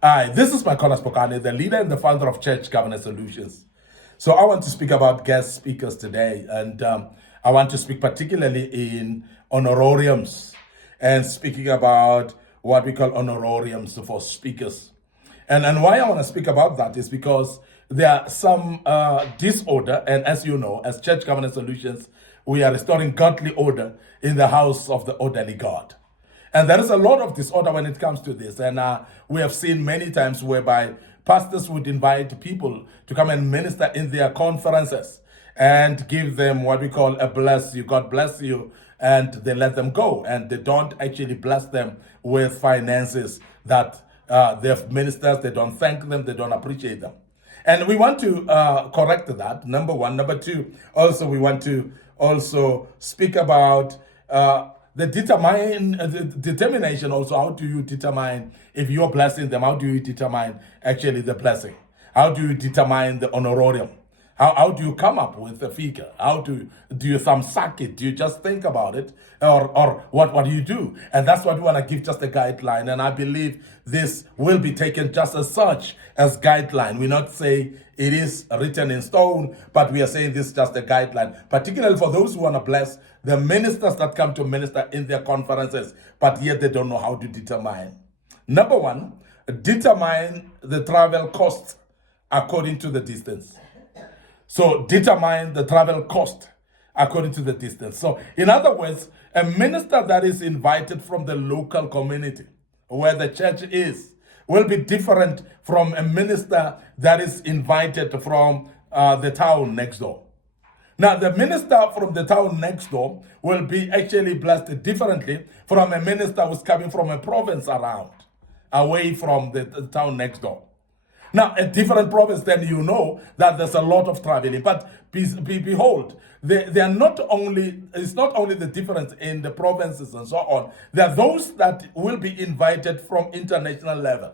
Hi, this is Micornus, Phokane, the leader and the founder of Church Governance Solutions. So I want to speak about guest speakers today, and I want to speak particularly in honorariums and speaking about what we call honorariums for speakers. And why I want to speak about that is because there are some disorder, and as you know, as Church Governance Solutions, we are restoring godly order in the house of the orderly God. And there is a lot of disorder when it comes to this. And we have seen many times whereby pastors would invite people to come and minister in their conferences and give them what we call a bless you, God bless you, and they let them go. And they don't actually bless them with finances that their ministers, they don't thank them, they don't appreciate them. And we want to correct that, number one. Number two, also we want to also speak about the determination also. How do you determine if you're blessing them? How do you determine actually the blessing? How do you determine the honorarium? How do you come up with the figure? How do you thumbsuck it? Do you just think about it? Or what do you do? And that's what we want to give just a guideline. And I believe this will be taken just as such as guideline. We're not saying it is written in stone, but we are saying this is just a guideline, particularly for those who want to bless the ministers that come to minister in their conferences, but yet they don't know how to determine. Number one, determine the travel costs according to the distance. So determine the travel cost according to the distance. So in other words, a minister that is invited from the local community where the church is will be different from a minister that is invited from the town next door. Now, the minister from the town next door will be actually blessed differently from a minister who's coming from a province around, away from the town next door. Now, a different province, then you know that there's a lot of traveling. But behold, they are not only, it's not only the difference in the provinces and so on. There are those that will be invited from international level.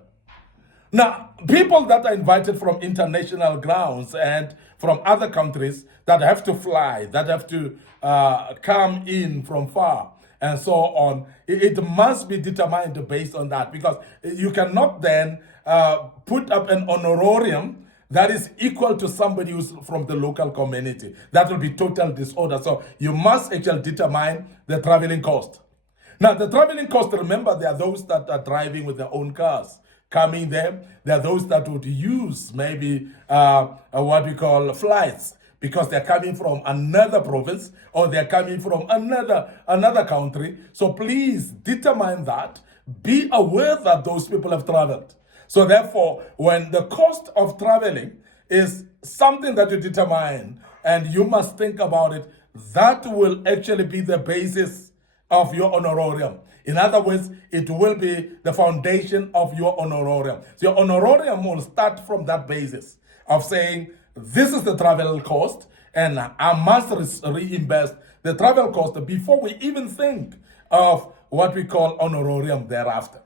Now, people that are invited from international grounds and from other countries that have to fly, that have to come in from far, and so on, it must be determined based on that, because you cannot then put up an honorarium that is equal to somebody who's from the local community. That will be total disorder. So you must actually determine the traveling cost. Now, the traveling cost, remember, there are those that are driving with their own cars coming there. There are those that would use maybe what we call flights, because they're coming from another province or they're coming from another country. So please determine that. Be aware that those people have traveled. So therefore, when the cost of traveling is something that you determine and you must think about it, that will actually be the basis of your honorarium. In other words, it will be the foundation of your honorarium. So your honorarium will start from that basis of saying, this is the travel cost, and I must reimburse the travel cost before we even think of what we call honorarium thereafter.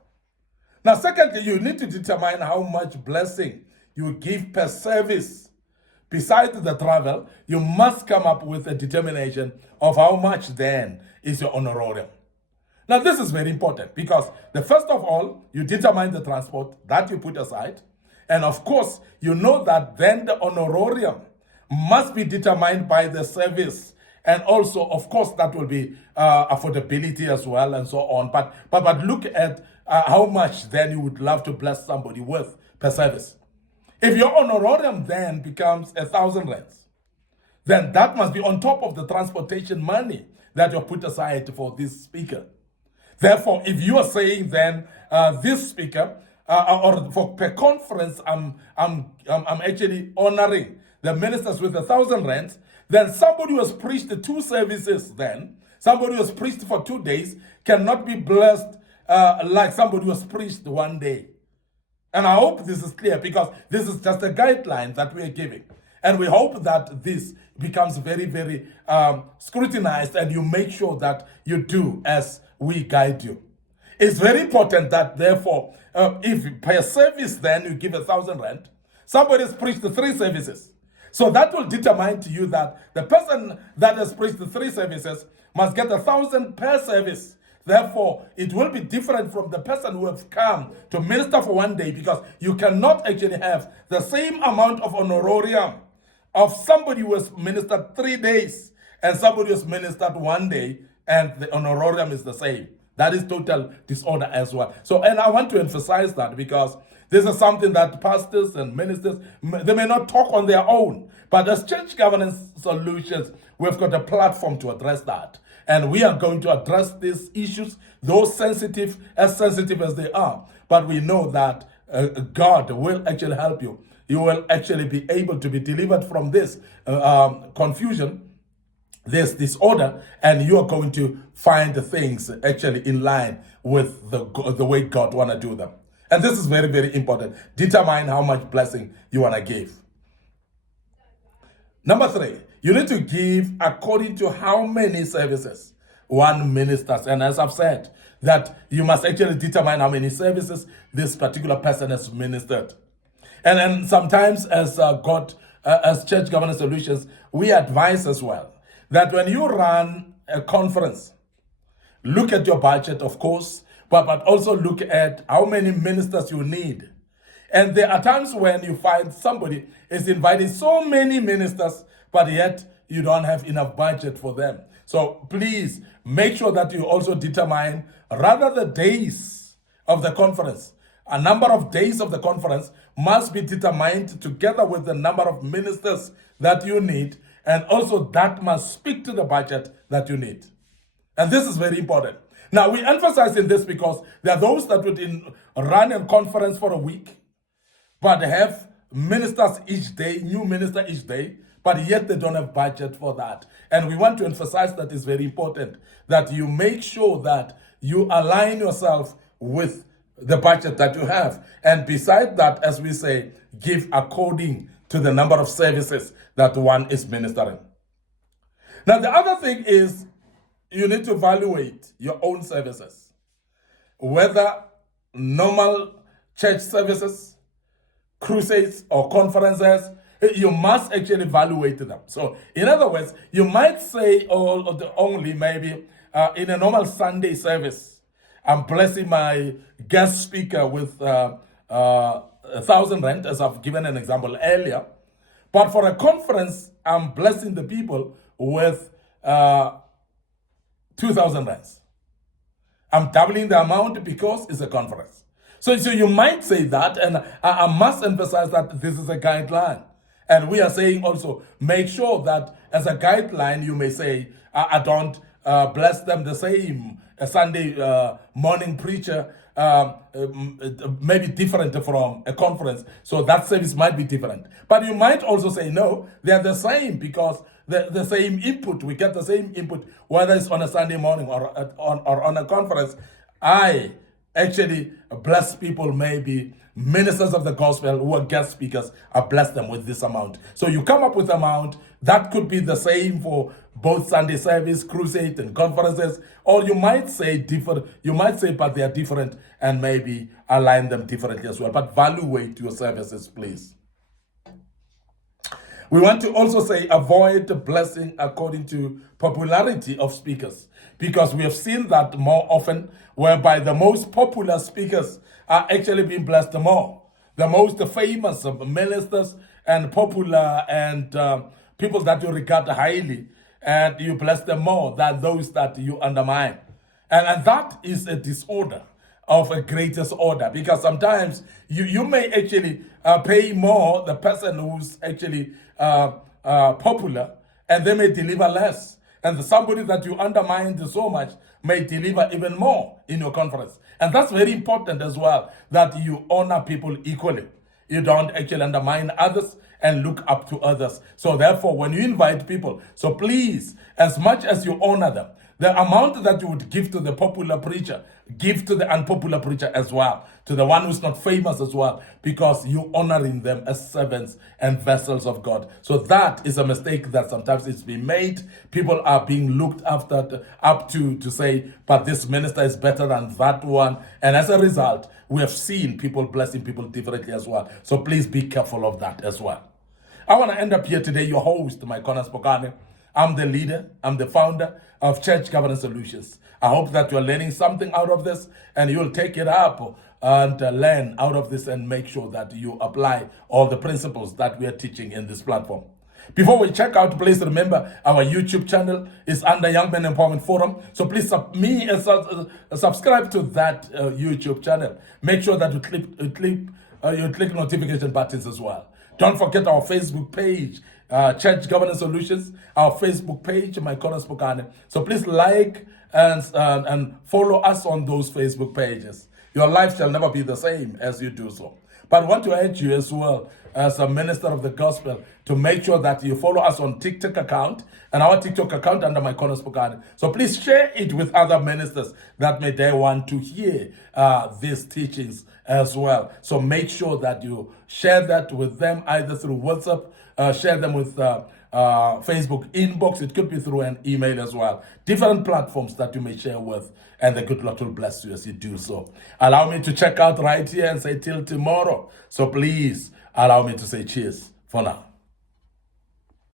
Now, secondly, you need to determine how much blessing you give per service. Besides the travel, you must come up with a determination of how much then is your honorarium. Now, this is very important because first of all, you determine the transport that you put aside. And of course, you know that then the honorarium must be determined by the service. And also, of course, that will be affordability as well and so on. But look at how much then you would love to bless somebody with per service. If your honorarium then becomes 1,000 rands, then that must be on top of the transportation money that you put aside for this speaker. Therefore, if you are saying then this speaker, or for per conference, I'm actually honoring the ministers with 1,000 rands, then somebody who has preached 2 services, then somebody who has preached for 2 days cannot be blessed like somebody who has preached 1 day. And I hope this is clear, because this is just a guideline that we are giving. And we hope that this becomes very, very scrutinized, and you make sure that you do as we guide you. It's very important that, therefore, if per service then you give 1,000 rand, somebody has preached 3 services. So that will determine to you that the person that has preached 3 services must get 1,000 per service. Therefore, it will be different from the person who has come to minister for 1 day, because you cannot actually have the same amount of honorarium of somebody who has ministered 3 days and somebody who has ministered 1 day, and the honorarium is the same. That is total disorder as well. So, and I want to emphasize that, because this is something that pastors and ministers, they may not talk on their own. But as Church Governance Solutions, we've got a platform to address that. And we are going to address these issues, those sensitive as they are. But we know that God will actually help you. You will actually be able to be delivered from this confusion, this disorder, and you are going to find the things actually in line with the way God want to do them. And this is very, very important. Determine how much blessing you want to give. Number 3, you need to give according to how many services one ministers. And as I've said, that you must actually determine how many services this particular person has ministered. And sometimes as Church Governance Solutions, we advise as well that when you run a conference, look at your budget, of course, but also look at how many ministers you need. And there are times when you find somebody is inviting so many ministers, but yet you don't have enough budget for them. So please make sure that you also determine rather the days of the conference. A number of days of the conference must be determined together with the number of ministers that you need, and also that must speak to the budget that you need. And this is very important. Now, we emphasize in this because there are those that would run a conference for a week, but have ministers each day, new minister each day, but yet they don't have budget for that. And we want to emphasize that it's very important that you make sure that you align yourself with the budget that you have. And beside that, as we say, give according to the number of services that one is ministering. Now, the other thing is you need to evaluate your own services, whether normal church services, crusades, or conferences. You must actually evaluate them. So, in other words, you might say only maybe in a normal Sunday service, I'm blessing my guest speaker with 1,000 rand, as I've given an example earlier. But for a conference, I'm blessing the people with 2,000 rands. I'm doubling the amount because it's a conference. So you might say that, and I must emphasize that this is a guideline. And we are saying also, make sure that as a guideline, you may say, I don't bless them the same. A Sunday morning preacher may be different from a conference. So that service might be different. But you might also say, no, they're the same, because the same input, we get the same input, whether it's on a Sunday morning or on a conference. I actually bless people, maybe ministers of the gospel who are guest speakers, I bless them with this amount. So you come up with amount that could be the same for both Sunday service, crusade, and conferences, or you might say different. You might say, but they are different, and maybe align them differently as well. But evaluate your services, please. We want to also say avoid the blessing according to popularity of speakers, because we have seen that more often, whereby the most popular speakers are actually being blessed more. The most famous ministers and popular and people that you regard highly, and you bless them more than those that you undermine. And that is a disorder of a greatest order, because sometimes you may actually pay more the person who's actually popular, and they may deliver less. And somebody that you undermine so much may deliver even more in your conference. And that's very important as well, that you honor people equally. You don't actually undermine others and look up to others. So therefore, when you invite people, so please, as much as you honor them, the amount that you would give to the popular preacher, give to the unpopular preacher as well, to the one who's not famous as well, because you're honoring them as servants and vessels of God. So that is a mistake that sometimes it's been made. People are being looked up to say, but this minister is better than that one. And as a result, we have seen people blessing people differently as well. So please be careful of that as well. I want to end up here today, your host, Micornus Phokane. I'm the leader, I'm the founder of Church Governance Solutions. I hope that you're learning something out of this and you'll take it up and learn out of this and make sure that you apply all the principles that we are teaching in this platform. Before we check out, please remember our YouTube channel is under Young Men Empowerment Forum. So please subscribe to that YouTube channel. Make sure that you click notification buttons as well. Don't forget our Facebook page, Church Governance Solutions, our Facebook page, Micornus Phokane. So please like and follow us on those Facebook pages. Your life shall never be the same as you do so. But I want to urge you as well, as a minister of the gospel, to make sure that you follow us on TikTok account, and our TikTok account under Micornus Phokane. So please share it with other ministers that may they want to hear these teachings as well. So make sure that you share that with them either through WhatsApp, share them with Facebook inbox. It could be through an email as well. Different platforms that you may share with, and the good Lord will bless you as you do so. Allow me to check out right here and say till tomorrow. So please allow me to say cheers for now.